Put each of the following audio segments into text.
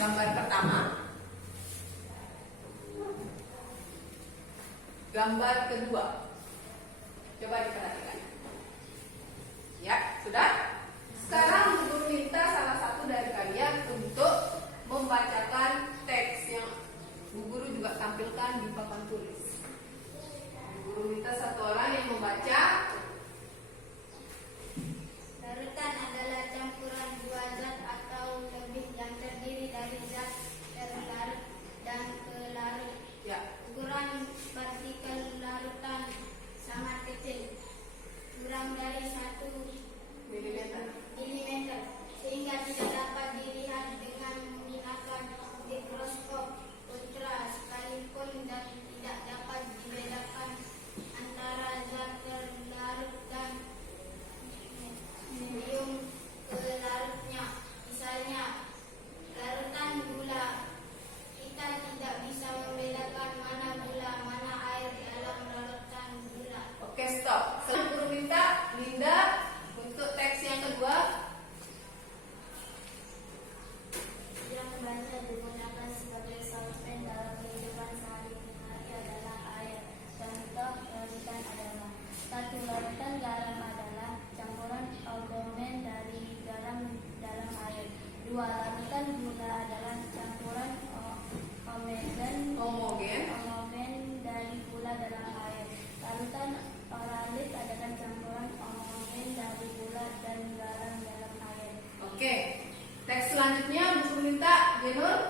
gambar pertama. Gambar kedua. Coba diperhatikan. Ya, sudah? Sekarang guru minta salah satu dari kalian untuk membacakan teks yang Bu Guru juga tampilkan di papan tulis. Bu Guru minta satu orang yang membaca. Larutan adalah campuran dua zat atau lebih yang terdiri dari zat terlarut dan pelarut. Ya. Ukuran partikel larutan sangat kecil, kurang dari 1 milimeter, sehingga tidak dapat dilihat dengan menggunakan mikroskop ultra, sekalipun dan tidak dapat dibedakan antara zat terlarut dan medium pelarutnya. Misalnya, larutan gula, kita tidak bisa membedakan mana gula, mana air dalam larutan gula. Oke, stop. Sekarang guru minta Linda untuk teks yang kedua. Yang membaca digunakan sebagai solvent dalam kehidupan sehari-hari adalah air. Contoh larutan adalah: 1. Larutan garam adalah campuran albumen dari garam dalam air. 2. Larutan gula adalah campuran homogen dari gula dalam air. Larutan oralit adalah campuran homogen dari gula dan garam dalam air. Oke. Teks selanjutnya Bu minta Jenur.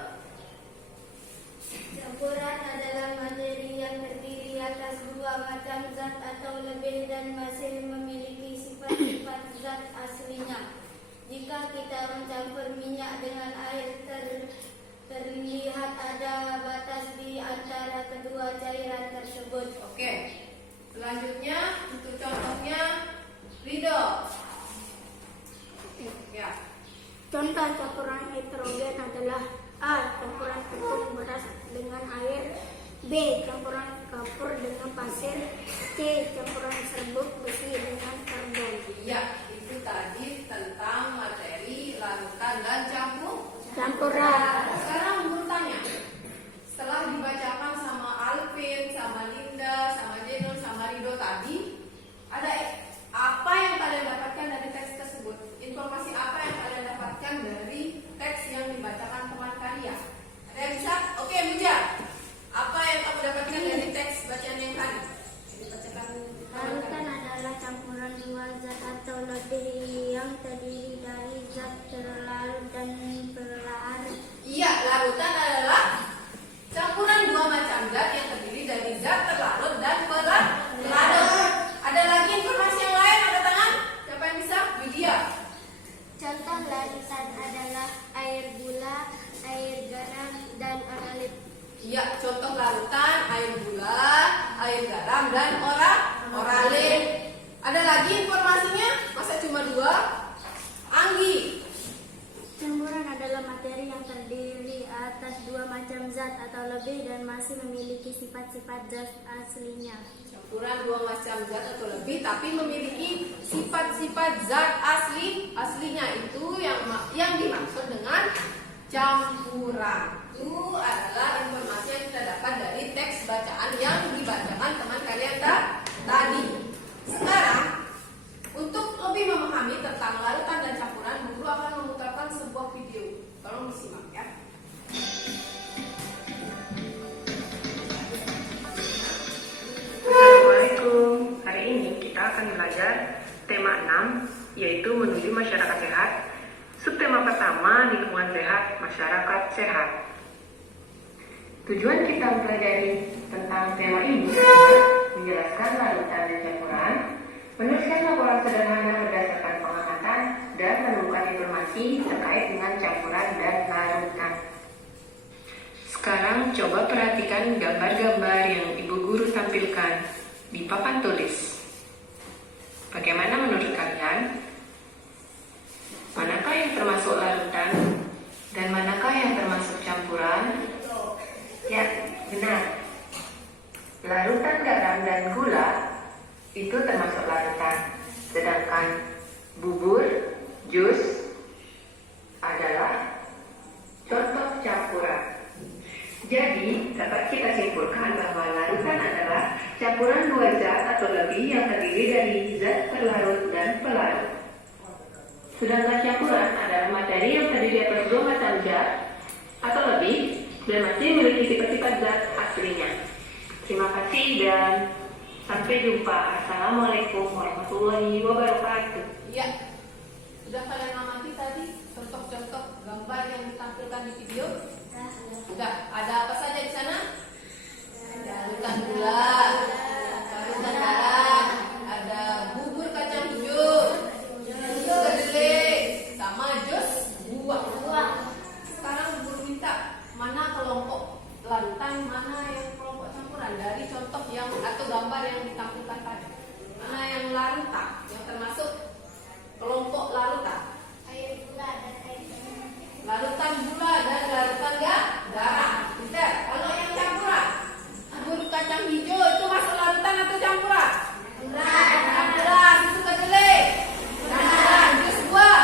Campuran adalah materi yang terdiri atas dua macam zat atau lebih dan masih memiliki sifat-sifat zat aslinya. Jika kita mencampur minyak dengan air, terlihat ada batas di antara kedua cairan tersebut. Oke. Selanjutnya untuk contohnya Rido. Ya. Contoh campuran nitrogen adalah: A. Campuran tepung beras dengan air, B. Campuran kapur dengan pasir, C. Campuran serbuk besi dengan karbon. Iya, itu tadi tentang materi, larutan, dan Campuran. Sekarang guru tanya, setelah dibacakan sama Alvin, sama Linda, sama Jenur, sama Rido tadi, ada apa yang kalian dapatkan dari teks tersebut? Informasi apa yang kalian dapatkan dari teks yang dibacakan teman kalian? Ada yang bisa? Oke, Muja. Apa yang kamu dapatkan dari teks bacaan yang tadi? Yang dibacakan teman Larutan kalian? adalah campuran dua zat atau lebih yang terdiri dari zat terlarut dan pelarut. Iya, larutan adalah campuran dua macam zat yang terdiri dari zat terlarut dan pelarut. Ada lagi informasi yang lain? Ada tangan? Siapa yang bisa? Widya. Contoh larutan adalah air gula, air garam, dan oralit. Iya, contoh larutan air gula, air garam, dan oralit. Ada lagi informasinya? Masa cuma dua? Anggi. Campuran adalah materi yang terdiri atas dua macam zat atau lebih dan masih memiliki sifat-sifat zat aslinya. Campuran dua macam zat atau lebih tapi memiliki sifat-sifat zat aslinya. Itu yang dimaksud dengan campuran. Itu adalah informasi yang kita dapat dari teks bacaan yang dibacakan teman kalian tadi. Sekarang, untuk lebih memahami tentang larutan dan campuran, guru akan memutarkan sebuah video. Tolong disimak ya. Assalamualaikum. Hari ini kita akan belajar tema 6, yaitu menuju masyarakat sehat. Subtema pertama, lingkungan sehat, masyarakat sehat. Tujuan kita mempelajari tentang tema ini adalah menjelaskan larutan dan campuran, menuliskan laporan sederhana berdasarkan pengamatan, dan menemukan informasi terkait dengan campuran dan larutan. Sekarang coba perhatikan gambar-gambar yang Ibu Guru tampilkan di papan tulis. Bagaimana menurut kalian? Manakah yang termasuk larutan dan manakah yang termasuk campuran? Ya, benar. Larutan garam dan gula itu termasuk larutan, sedangkan bubur, jus adalah contoh Jadi, dapat kita simpulkan bahwa larutan adalah campuran dua zat atau lebih yang terdiri dari zat terlarut dan pelarut. Sedangkan campuran adalah materi yang terdiri atas dua macam zat atau lebih dan masih memiliki sifat-sifat zat aslinya. Terima kasih dan sampai jumpa. Assalamualaikum warahmatullahi wabarakatuh. Ya, sudah kalian amati tadi contoh-contoh gambar yang ditampilkan di video? Sudah. Ada apa saja di sana? Ada larutan gula, larutan garam, ada bubur kacang hijau, jus kedelai, sama jus buah. Sekarang guru minta mana kelompok larutan, mana yang kelompok campuran dari contoh yang atau gambar yang ditampilkan tadi. Mana yang larutan, yang termasuk kelompok larutan? Air gula dan air garam. Larutan gula dan larutan garam. Pintar. Kalau yang campuran, bubur kacang hijau itu masuk larutan atau campuran? Campuran. Susu kedelai. Campuran. Jus buah.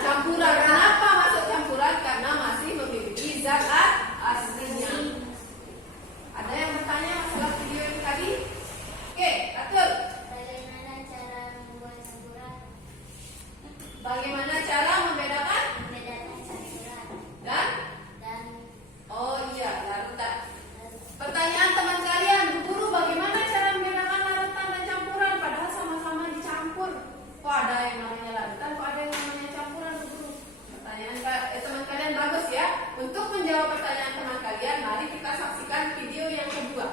Campuran. Kenapa masuk campuran? Karena masih memiliki zat aslinya. Ada yang bertanya masalah video yang tadi? Oke, atur. Bagaimana cara membuat campuran? Bagaimana cara membedakan Membedakan campuran dan dan oh iya, larutan. Pertanyaan teman kalian, Bu Guru, bagaimana cara membedakan larutan dan campuran padahal sama-sama dicampur? Kok ada yang namanya larutan, kok ada yang namanya campuran, Bu Guru? Pertanyaan teman kalian bagus ya. Untuk menjawab pertanyaan teman kalian, mari kita saksikan video yang kedua.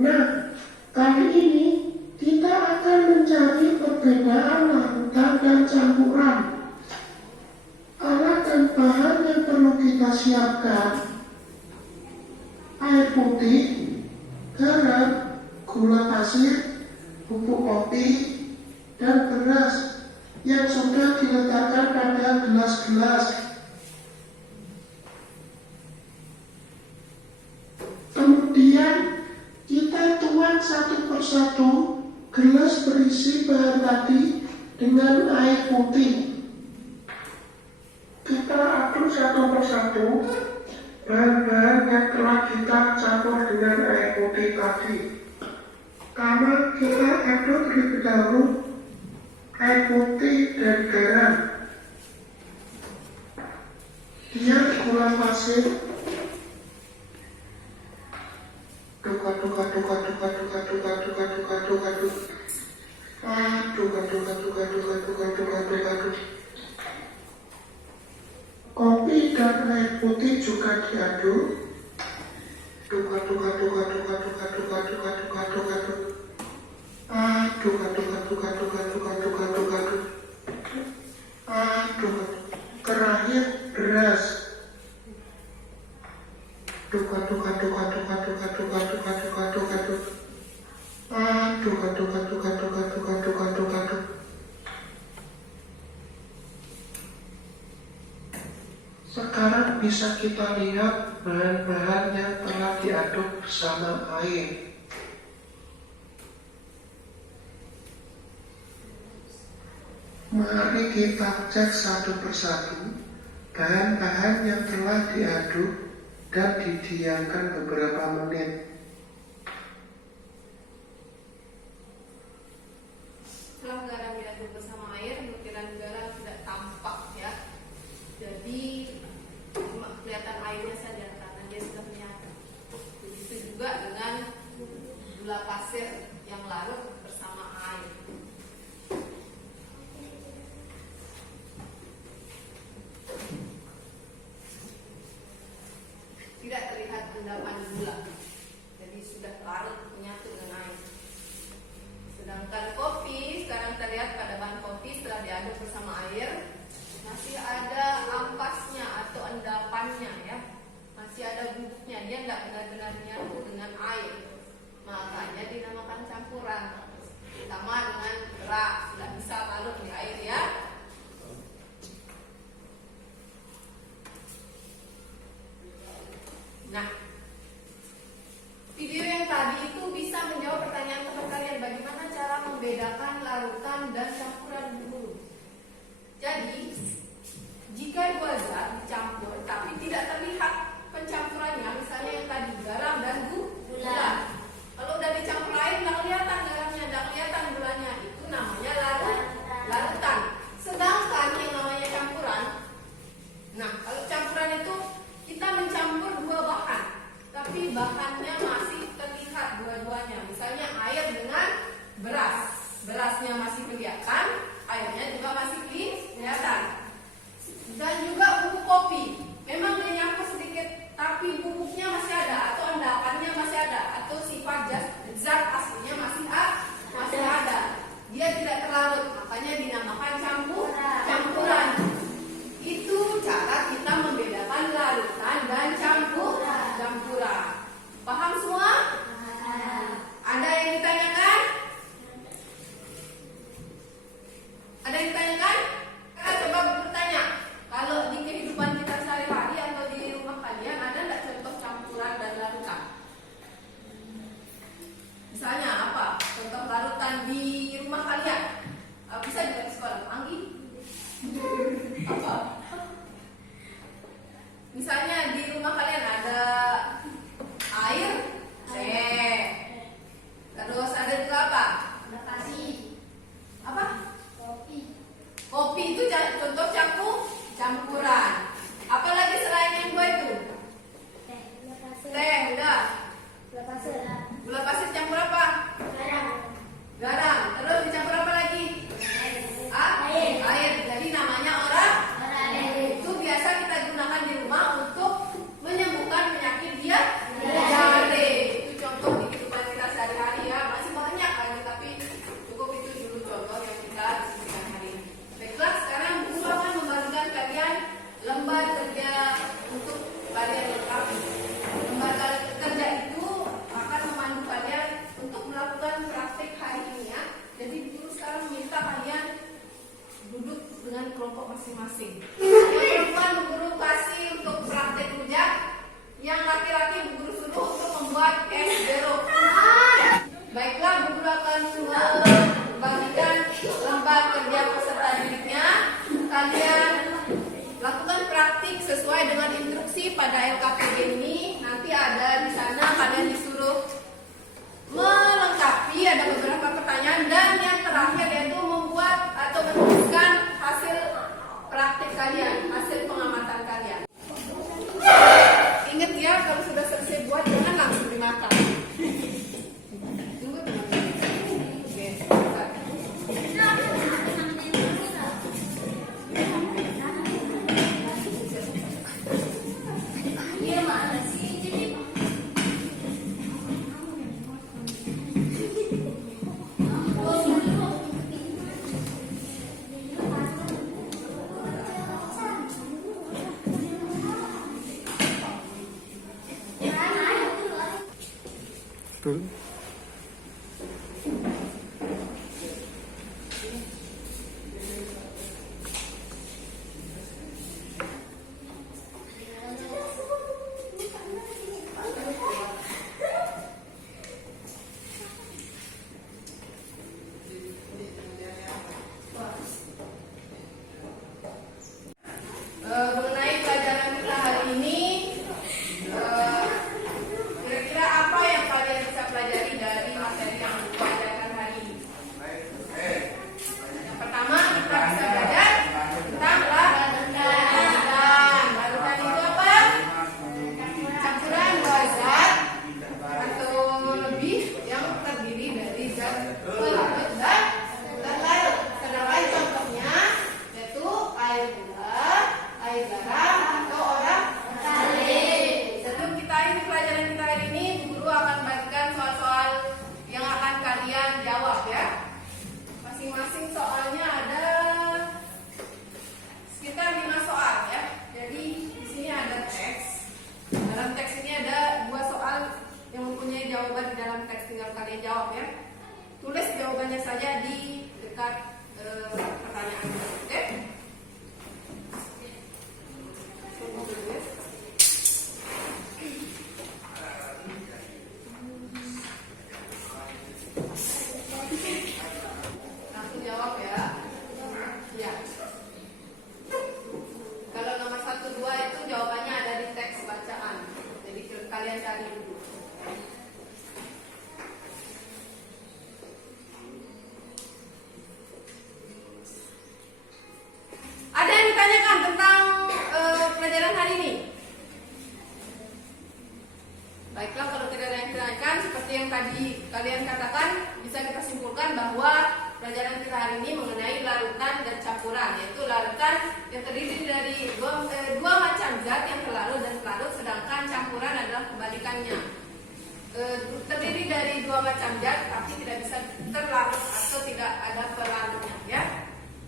Nah, kali ini kita akan mencari perbedaan larutan dan campuran. Alat dan bahan yang perlu kita siapkan: air putih, garam, gula pasir, bubuk kopi, dan beras yang sudah diletakkan pada gelas-gelas. Kemudian kita tuang satu persatu gelas berisi bahan tadi dengan air putih. Kita aduk satu persatu bahan-bahan yang telah kita campur dengan air putih tadi. Karena kita aduk terlebih dahulu air putih dan garam. Kemudian gula pasir. Kopi dan air putih juga diaduk. Terakhir beras. Sekarang bisa kita lihat bahan-bahan yang telah diaduk bersama air. Mari kita cek satu persatu bahan-bahan yang telah diaduk dan didiamkan beberapa menit. Setelah garam diaduk bersama air, butiran garam tidak tampak ya. Jadi cuma kelihatan airnya saja karena dia sudah menyatu. Begitu juga dengan gula pasir yang larut bersama air. Tidak terlihat endapan gula, jadi sudah larut menyatu dengan air. Sedangkan kopi sekarang terlihat pada bahan kopi setelah diaduk bersama air masih ada ampasnya atau endapannya ya, masih ada bubuknya, dia tidak benar-benar menyatu dengan air, makanya dinamakan campuran. Sama dengan beras, tidak bisa larut di air ya. bahannya masih terlihat dua-duanya. Misalnya air dengan beras. Berasnya masih kelihatan, airnya juga masih kelihatan. Dan juga bubuk kopi. Memang dia nyampur sedikit, tapi bubuknya masih ada, atau endapannya masih ada, atau sifat zat aslinya masih ada. Dia tidak terlarut, makanya dinamakan campuran. Itu cara kita membedakan larutan dan campuran. Paham semua? Ada yang ditanyakan? Ada yang ditanyakan? Kita coba bertanya. Kalau di kehidupan kita sehari-hari atau di rumah kalian ada nggak contoh campuran dan larutan? Misalnya apa? Contoh larutan di rumah kalian? Bisa juga di sekolah. Anggi? Apa? Misalnya di rumah kalian ada air, teh. Terus ada juga apa? Apa? Kopi itu contoh campuran. Apalagi selain yang dua itu? Teh, udah. Gula pasir campur apa? Garam. Terus dicampur apa lagi? Air. Jadi namanya air. Itu biasa kita gunakan di rumah untuk menyembuhkan penyakit diare. Itu contoh di kehidupan kita sehari-hari ya. Masih banyak lagi, tapi cukup itu dulu contoh yang kita disebutkan hari ini. Baiklah, sekarang guru akan membagikan kalian lembar kerja untuk kalian lengkapi. Lembar kerja itu akan memandu kalian untuk melakukan praktik hari ini ya. Jadi guru sekarang minta kalian duduk dengan kelompok masing-masing. Yang perempuan guru kasih untuk praktik rujak, yang laki-laki guru suruh untuk membuat es jeruk. Baiklah, guru akan membagikan lembar kerja peserta didiknya. Kalian lakukan praktik sesuai dengan instruksi pada LKPG ini. Nanti ada di sana, kalian disuruh melengkapi, ada beberapa pertanyaan, dan yang terakhir yaitu membuat atau menuliskan hasil praktik kalian, hasil pengamatan kalian. Ingat ya, kalau sudah selesai buat jangan langsung dimakan. Tunggu teman-teman. Oke, sebentar. Mengenai pelajaran kita hari ini, kira-kira apa yang kalian bisa pelajari tadi kalian katakan, bisa kita simpulkan bahwa pelajaran kita hari ini mengenai larutan dan campuran, yaitu larutan yang terdiri dari dua macam zat yang terlarut dan pelarut, sedangkan campuran adalah kebalikannya. Terdiri dari dua macam zat tapi tidak bisa terlarut atau tidak ada pelarutnya, ya.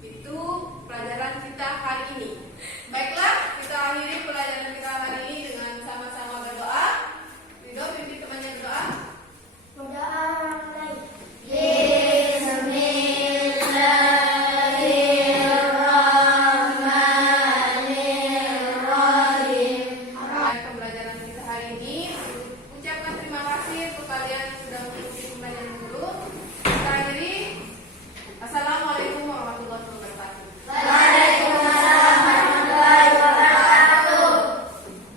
Itu pelajaran kita hari ini. Baiklah,